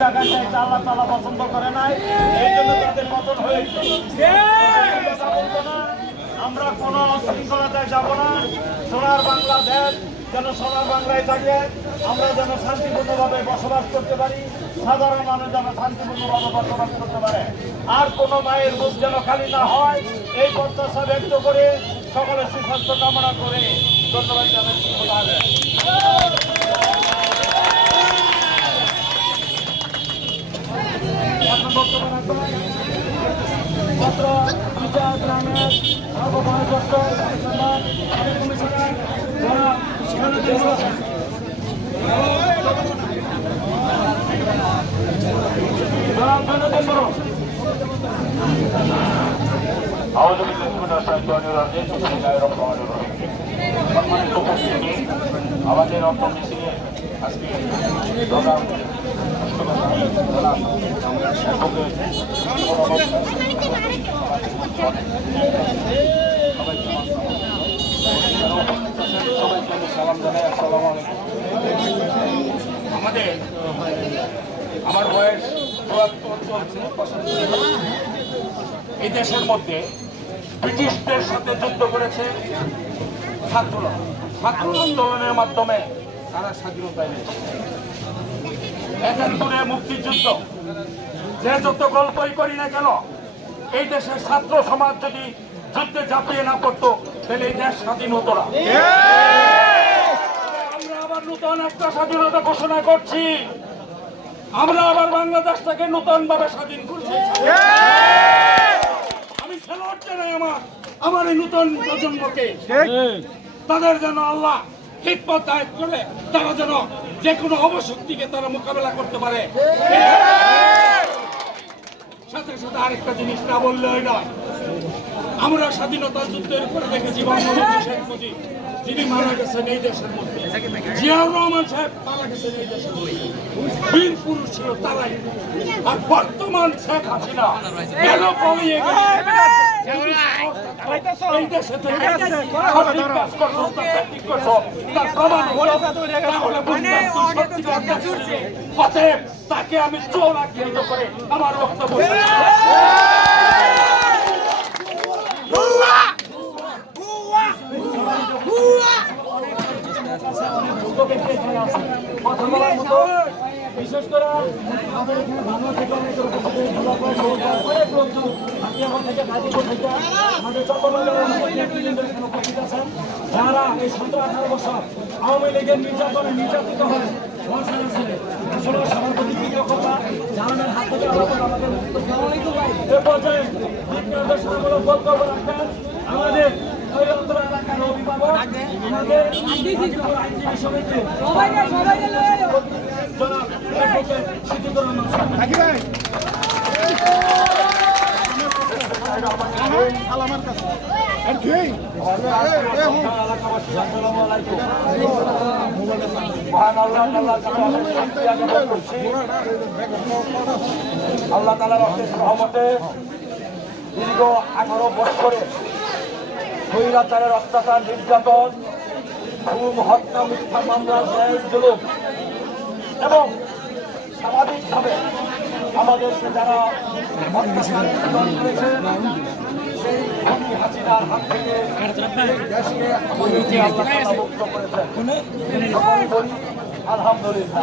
আল্লাহ তাআলা পছন্দ করে নাই, এই জন্য তাদের পতন হয়েছে। আমরা কোনো শৃঙ্খলাতায় যাব না। সোনার বাংলাদেশ যেন সোনার বাংলায় থাকে, আমরা যেন শান্তিপূর্ণভাবে বসবাস করতে পারি, সাধারণ মানুষ যেন শান্তিপূর্ণভাবে বসবাস করতে পারে, আর কোনো মায়ের বুক যেন খালি না হয়, এই প্রত্যাশা ব্যক্ত করে সকলের সুস্বাস্থ্য কামনা করে ধন্যবাদ জানাচ্ছি। পত্র বিচার গ্রামের সর্বভারত কমিশনার সম্মানিত উপস্থিতি, আমাদের অর্থ মিছিলে আজকে আমার বয়স ৭৪ চলছে। এই দেশের মধ্যে ব্রিটিশদের সাথে যুদ্ধ করেছে ছাত্ররা। ছাত্র আন্দোলনের মাধ্যমে তারা স্বাধীনতা এনেছে। ৭১ মুক্তিযুদ্ধ যে যত গল্পই করি না কেন, এই দেশের ছাত্র সমাজ যদি যুদ্ধে ঝাঁপিয়ে না পড়তো তাহলে এই দেশ স্বাধীন হতো না। আমরা আবার নতুন একটা স্বাধীনতা ঘোষণা করছি, আমরা আবার বাংলাদেশটাকে নতুন ভাবে স্বাধীন করছি। আমি সেলুট জানাই আমার এই নতুন প্রজন্মকে, তাদের যেন আল্লাহ হিকমত দায়ের করে তারা যেন যে কোনো অবশক্তিকে তারা মোকাবেলা করতে পারে। সাথে সাথে আরেকটা জিনিস না বললেই নয়, আমরা স্বাধীনতা যুদ্ধের করে দেখেছি বঙ্গবন্ধু শেখ মুজিব যিনি মারা গেছেন এই দেশের মধ্যে, জিয়াউর রহমান সাহেব মারা গেছেন এই দেশের মধ্যে, বীর পুরুষ ছিল তারাই। আর বর্তমান শেখ হাসিনা কেন পলিয়ে গেল? এই দেশে থেকে সঠিক কাজ করছো, ঠিক করছো, তার প্রমাণ হলো। অতএব তাকে আমি চোর আখ্যায়িত করে আমার বক্তব্য বিশেষ করে আমাদের এখানে ভাঙা থেকে অনেক লোকজন থেকে গাজীপুর থেকে আমাদের উপস্থিত আছেন, যারা এই ১৭-১৮ বছর আওয়ামী লীগের নির্যাতিত হয়। আসলে সভাপতি কথা জানানোর হাত থেকে আমাদের এ পর্যায়ে আপনাদের সামনে বক্তব্য রাখবেন আমাদের এলাকার অভিভাবক, আমাদের আইনজীবী সমিতি আল্লাহ তাআলার অশেষ রহমতে দীর্ঘ 18 বছরে স্বৈরাচারের অত্যাচার, নির্যাতন, খুন, হত্যা, মিথ্যা মামলা, জুলুম এবং সামাজিকভাবে আমাদেরকে যারা সেই হাসিনার হাত থেকে মুক্ত করেছেন, আলহামদুলিল্লাহ।